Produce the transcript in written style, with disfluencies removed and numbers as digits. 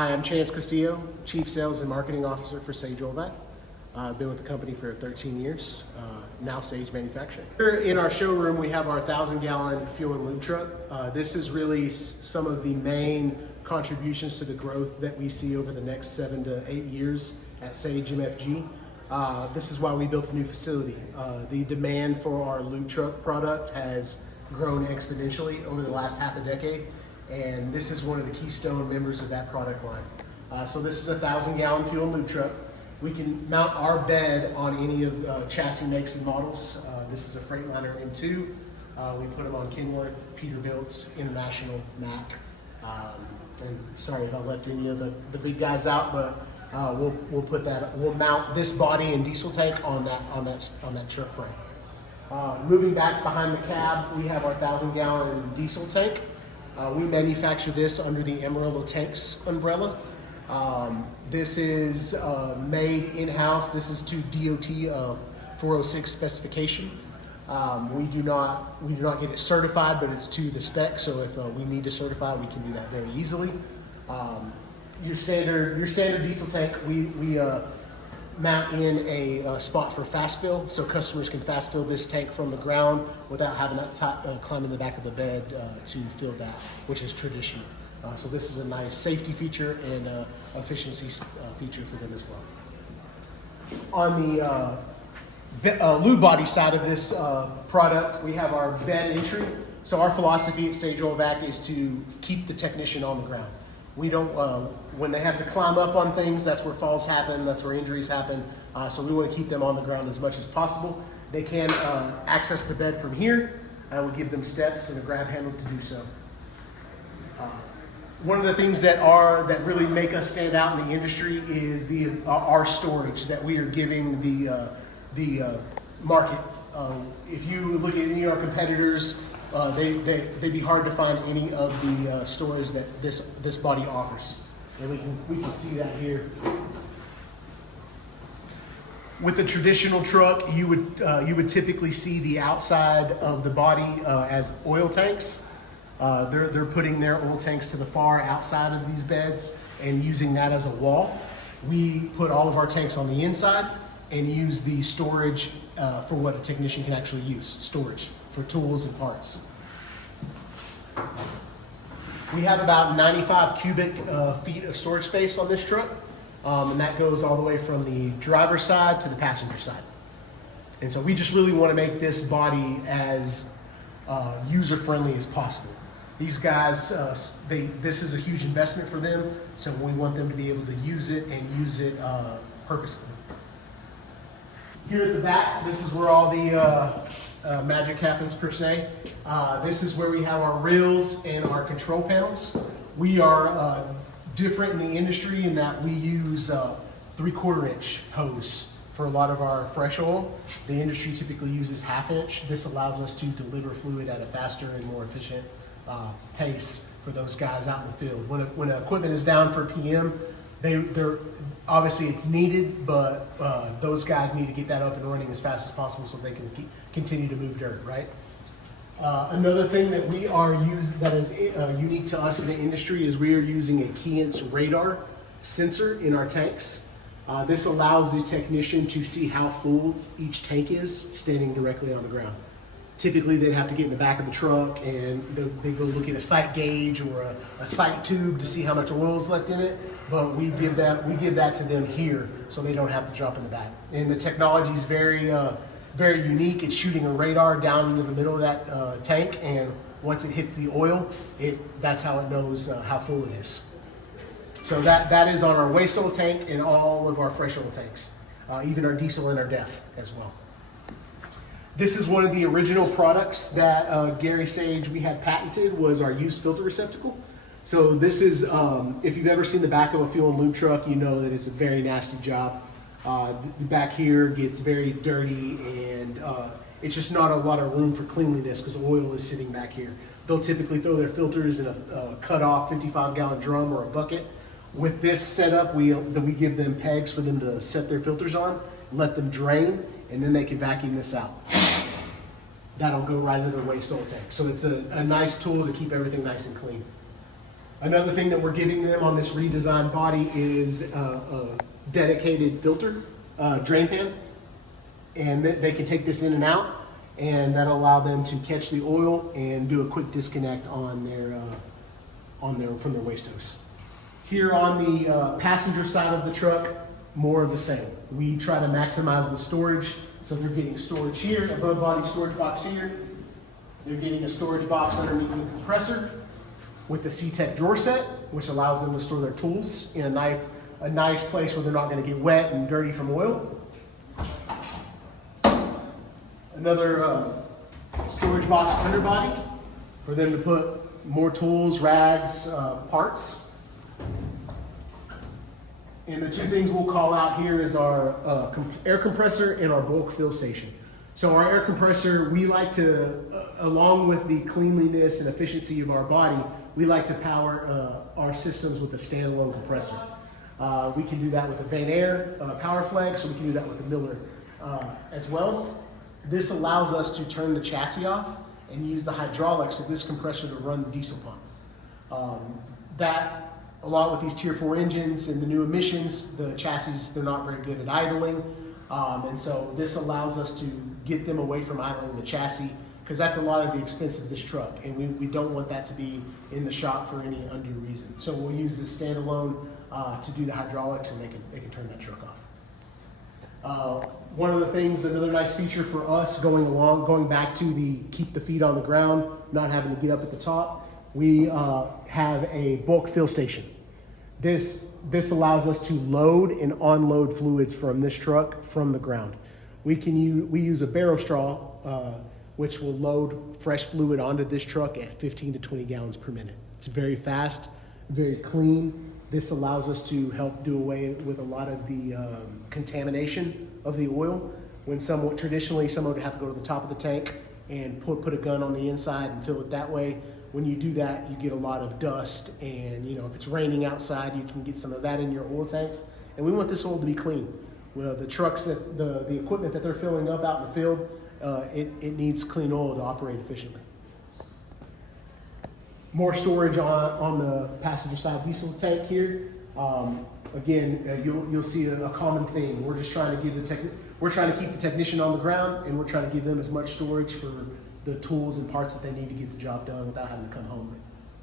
Hi, I'm Castillo, Chief Sales and Marketing Officer for Sage Oilvac. I've been with the company for 13 years, now Sage Manufacturing. Here in our showroom, we have our 1,000-gallon fuel and lube truck. This is really some of the main contributions to the growth that we see over the next 7 to 8 years at Sage MFG. This is why we built a new facility. The demand for our lube truck product has grown exponentially over the last half a decade. And this is one of the keystone members of that product line. So this is a 1,000-gallon fuel and lube truck. We can mount our bed on any of chassis makes and models. This is a Freightliner M2. We put them on Kenworth, Peterbilt, International, Mack. And sorry if I left any of the big guys out, but we'll mount this body and diesel tank on that truck frame. Moving back behind the cab, we have our 1,000-gallon diesel tank. We manufacture this under the Amarillo Tanks umbrella. This is made in-house. This is to DOT 406 specification. We do not get it certified, but it's to the spec. So if we need to certify, we can do that very easily. Your standard diesel tank, we mount in a spot for fast fill, so customers can fast fill this tank from the ground without having to climb in the back of the bed to fill that, which is traditional. So this is a nice safety feature and efficiency feature for them as well. On the lube body side of this product, we have our bed entry. So our philosophy at Sage Oilvac is to keep the technician on the ground. We don't, when they have to climb up on things, that's where falls happen, that's where injuries happen. So we want to keep them on the ground as much as possible. They can access the bed from here. I will give them steps and a grab handle to do so. One of the things that really make us stand out in the industry is our storage that we are giving the market. If you look at any of our competitors, they'd be hard to find any of the storage that this body offers. And we can see that here. With the traditional truck, you would typically see the outside of the body as oil tanks. They're putting their oil tanks to the far outside of these beds and using that as a wall. We put all of our tanks on the inside and use the storage for what a technician can actually use, storage for tools and parts. We have about 95 cubic feet of storage space on this truck, and that goes all the way from the driver's side to the passenger side. And so we just really want to make this body as user-friendly as possible. These guys, this is a huge investment for them, so we want them to be able to use it and use it purposefully. Here at the back, this is where all the magic happens per se. This is where we have our reels and our control panels. We are different in the industry in that we use 3/4 inch hose for a lot of our fresh oil. The industry typically uses 1/2 inch. This allows us to deliver fluid at a faster and more efficient pace for those guys out in the field. When equipment is down for PM, they're obviously it's needed, but those guys need to get that up and running as fast as possible so they can continue to move dirt, right? Another thing that we are that is unique to us in the industry is we are using a Keyence radar sensor in our tanks. This allows the technician to see how full each tank is standing directly on the ground. Typically, they'd have to get in the back of the truck and they go look at a sight gauge or a sight tube to see how much oil is left in it. But we give that to them here, so they don't have to jump in the back. And the technology is very unique. It's shooting a radar down into the middle of that tank, and once it hits the oil, that's how it knows how full it is. So that is on our waste oil tank and all of our fresh oil tanks, even our diesel and our DEF as well. This is one of the original products that Gary Sage we had patented, was our used filter receptacle. So this is, if you've ever seen the back of a fuel and lube truck, you know that it's a very nasty job. The back here gets very dirty and it's just not a lot of room for cleanliness because oil is sitting back here. They'll typically throw their filters in a cut off 55-gallon drum or a bucket. With this setup, we give them pegs for them to set their filters on, let them drain, and then they can vacuum this out. That'll go right into their waste oil tank. So it's a nice tool to keep everything nice and clean. Another thing that we're giving them on this redesigned body is a dedicated filter, drain pan. And they can take this in and out, and that'll allow them to catch the oil and do a quick disconnect on from their waste hose. Here on the passenger side of the truck, more of the same. We try to maximize the storage, so they're getting storage here, above body storage box here. They're getting a storage box underneath the compressor with the C-Tech drawer set, which allows them to store their tools in a nice place where they're not going to get wet and dirty from oil. Another storage box underbody for them to put more tools, rags, parts. And the two things we'll call out here is our air compressor and our bulk fill station. So our air compressor, we like to, along with the cleanliness and efficiency of our body, we like to power our systems with a standalone compressor. We can do that with a Van Air Power Flag, so we can do that with the Miller as well. This allows us to turn the chassis off and use the hydraulics of this compressor to run the diesel pump. That, along with these Tier 4 engines and the new emissions, the chassis, they're not very good at idling. And so this allows us to get them away from idling the chassis, because that's a lot of the expense of this truck, and we don't want that to be in the shop for any undue reason. So we'll use this standalone to do the hydraulics, and they can turn that truck off. One of the things, another nice feature for us going back to the keep the feet on the ground, not having to get up at the top, we have a bulk fill station. This allows us to load and unload fluids from this truck from the ground. We use a barrel straw, which will load fresh fluid onto this truck at 15 to 20 gallons per minute. It's very fast, very clean. This allows us to help do away with a lot of the contamination of the oil. When traditionally someone would have to go to the top of the tank and put a gun on the inside and fill it that way. When you do that, you get a lot of dust, and if it's raining outside, you can get some of that in your oil tanks. And we want this oil to be clean. Well, the trucks the equipment that they're filling up out in the field, it needs clean oil to operate efficiently. More storage on the passenger side diesel tank here. Again, you'll see a common theme. We're just trying to keep the technician on the ground, and we're trying to give them as much storage for the tools and parts that they need to get the job done without having to come home